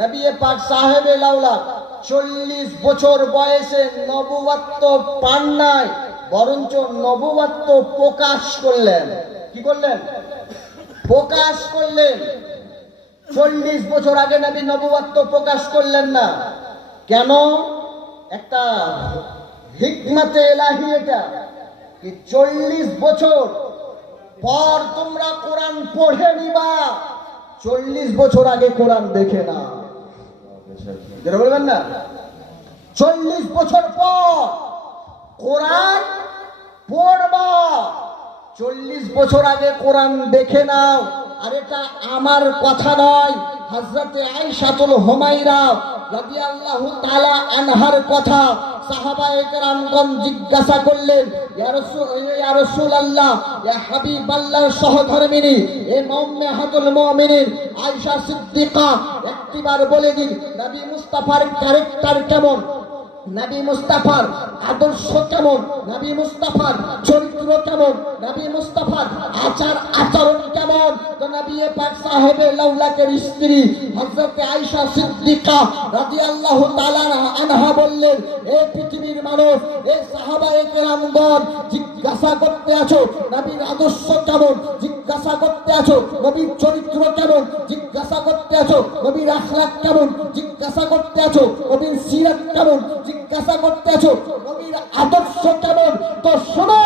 নবী পাক সাহেবে লাউলা 40 বছর বয়সে নবুয়ত্ব পান নাই, বরঞ্চ নবুয়ত্ব প্রকাশ করলেন। কি করলেন? প্রকাশ করলেন। 40 বছর আগে নবী নবুয়ত্ব প্রকাশ করলেন না কেন? একটা হিকমতে ইলাহি এটা, কি 40 বছর পর তোমরা কোরআন পড়ে নিবা, 40 বছর আগে কোরআন দেখে না। যেটা বলবেন না, 40 বছর পর কোরআন পড়বা, 40 বছর আগে কোরআন দেখে নাও। আর এটা আমার কথা নয়, হযরতে আয়েশাতুল হুমায়রা রাদিয়াল্লাহু তাআলা আনহার কথা। সাহাবায়ে কেরামগণ জিজ্ঞাসা করলেন, ইয়া রাসূলুল্লাহ, ইয়া হাবিবাল্লাহ সহধর্মিনী, এ উম্মাহাতুল মুমিনিন আয়েশা সিদ্দিকা, একটিবার বলে দিন নবী মুস্তাফার ক্যারেক্টার কেমন, নবী মুস্তাফার আদর্শ কেমন, নবী মুস্তাফার চরিত্র কেমন, নবী মুস্তাফার আচার আচরণ কেমন। তো নবী পাক সাহেবে লাউলাকের স্ত্রী হযরত আয়েশা সিদ্দিকা রাদিয়াল্লাহু তাআলা আনহা বললেন, এ পৃথিবীর মানুষ, এ সাহাবায়ে কেরামগণ, জিজ্ঞাসা করতে আছো নবীর আদর্শ কেমন, জিজ্ঞাসা করতে আছো নবীর চরিত্র কেমন, জিজ্ঞাসা করতে আছো নবীর আখলাক কেমন, জিজ্ঞাসা করতে আছো নবীর সিরাত কেমন, জিজ্ঞাসা করতে আছো নবীর আদর্শ কেমন। তো শোনো,